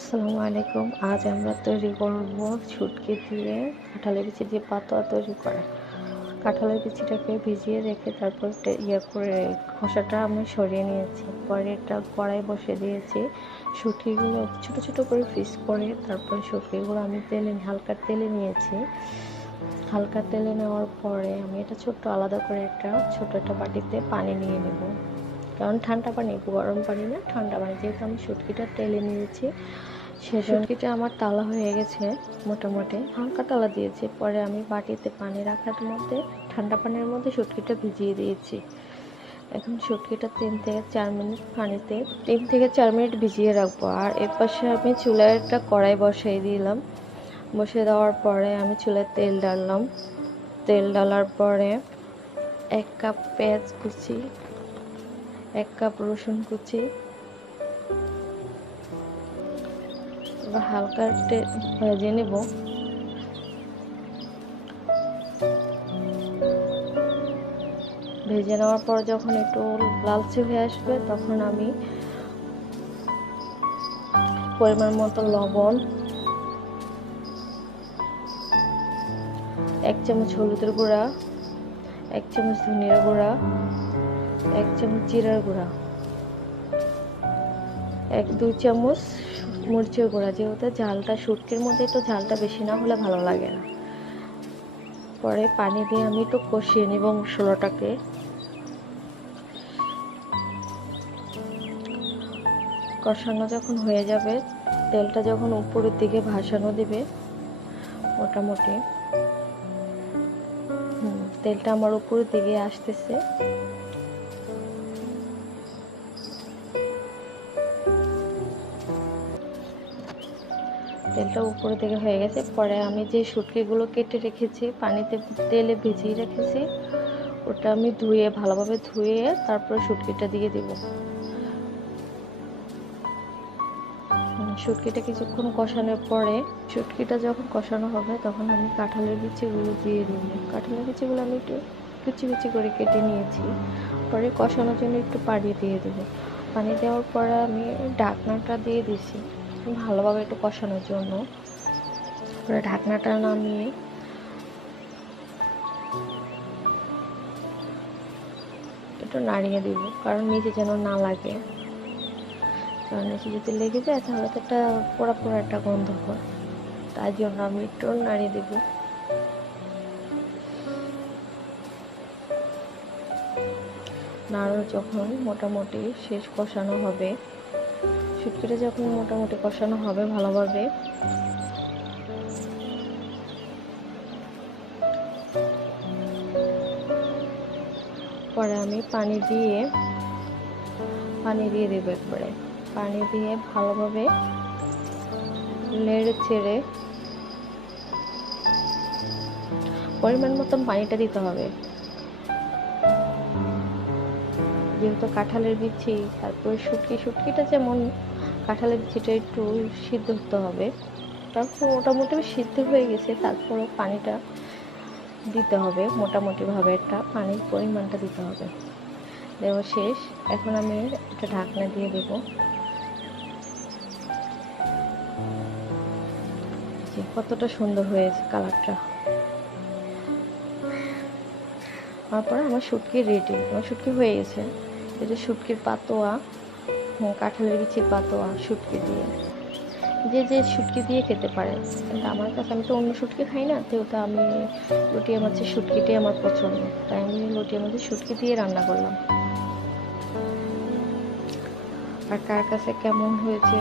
আসসালামু আলাইকুম। আজ আমরা তৈরি করব শুটকি দিয়ে কাঁঠালের বিচি দিয়ে পাতোয়া তৈরি করা। কাঁঠালের বিচিটাকে ভিজিয়ে রেখে তারপর করে খোসাটা আমি সরিয়ে নিয়েছি। পরে এটা কড়াই বসিয়ে দিয়েছি। শুটকিগুলো ছোট ছোট করে পিস করে তারপরে শুটকিগুলো আমি হালকা তেলে নিয়েছি। হালকা তেলে নেওয়ার পরে আমি এটা ছোট্ট আলাদা করে ছোট একটা বাটিতে পানি নিয়ে নেব। কারণ ঠান্ডা পানি, গরম পানি না, ঠান্ডা পানি, যেহেতু আমি শুটকিটা তেলে নিয়েছি। শুটকিটা আমার তালা হয়ে গেছে, মোটামুটি হালকা তালা দিয়েছি। পরে আমি বাটিতে পানি রাখার মধ্যে ঠান্ডা পানির মধ্যে শুটকিটা ভিজিয়ে দিয়েছি। এখন শুটকিটা 3 থেকে 4 মিনিট পানিতে 3 থেকে 4 মিনিট ভিজিয়ে রাখবো। আর এর পাশে আমি চুলায় একটা কড়াই বসাই দিলাম। বসিয়ে দেওয়ার পরে আমি চুলায় তেল ডাললাম। তেল ডালার পরে 1 কাপ পেঁয়াজ কুচি, 1 কাপ রসুন কুচি, এবার হালকা ভেজে নেব। ভেজে নেওয়ার পর যখন একটু লালচে হয়ে আসবে তখন আমি পরিমাণ মতো লবণ, 1 চামচ হলুদের গুঁড়া, 1 চামচ ধনিয়ার গুঁড়া, 1 চামচ জিরার গুঁড়া, 1-2 চামচ মরিচের গুঁড়া, যেহেতু ঝালটা শুটকির মধ্যে একটু ঝালটা বেশি না হলে ভালো লাগে না। পরে পানি দিয়ে আমি একটু কষিয়ে নেব মশলাটাকে। কষানো যখন হয়ে যাবে, তেলটা যখন উপরের দিকে ভাসানো দিবে, মোটামুটি তেলটা আমার উপরের দিকে আসতেছে, তেলটা উপরের দিকে হয়ে গেছে। পরে আমি যে শুটকিগুলো কেটে রেখেছি, পানিতে তেলে ভিজিয়ে রেখেছি, ওটা আমি ভালোভাবে ধুয়ে তারপরে শুটকিটা দিয়ে দেব। শুটকিটা কিছুক্ষণ কষানোর পরে, শুটকিটা যখন কষানো হবে তখন আমি কাঁঠালের বিচিগুলো দিয়ে দেব। কাঁঠালের বিচিগুলো আমি একটু কুচি কুচি করে কেটে নিয়েছি। পরে কষানোর জন্য একটু পানি দিয়ে দেবো। পানি দেওয়ার পরে আমি ঢাকনাটা দিয়ে দিছি ভালোভাবে একটু কষানোর জন্য। পরে ঢাকনাটা নামিয়ে একটু নাড়িয়ে দিব, কারণ নিচে যেন না লাগে। কারণ নিচে যদি লেগে যায় তাহলে তো একটা পোড়া পোড়া একটা গন্ধ হয়, তাই জন্য আমি একটু নাড়িয়ে দেব। নাড়ু যখন মোটামুটি শেষ কষানো হবে, শুটকিটা যখন মোটামুটি কষানো হবে ভালোভাবে, পরে আমি পানি দিয়ে দেব একবারে। পানি দিয়ে ভালোভাবে নেড়ে চেড়ে পরিমাণ মতন পানিটা দিতে হবে, যেহেতু কাঁঠালের বিচি, তারপরে শুটকিটা যেমন কাঁঠালের বিচিটা একটু সিদ্ধ হতে হবে। তারপর মোটামুটি সিদ্ধ হয়ে গেছে, তারপরও পানিটা দিতে হবে, মোটামুটিভাবে একটা পানির পরিমাণটা দিতে হবে। দেওয়া শেষ। এখন আমি একটা ঢাকনা দিয়ে দেব। কতটা সুন্দর হয়েছে কালারটা। তারপরে আমার শুটকি রেডি, আমার শুটকি হয়ে গেছে। এটা শুটকির পাতোয়া, কাঁঠালের বিচির পাতোয়া শুটকি দিয়ে। যে শুটকি দিয়ে খেতে পারে, কিন্তু আমার কাছে, আমি তো অন্য শুটকি খাই না, যেহেতু আমি লটিয়া মাছের শুটকিটাই আমার পছন্দ, তাই আমি লটিয়া মাছের শুটকি দিয়ে রান্না করলাম। আর কার কাছে কেমন হয়েছে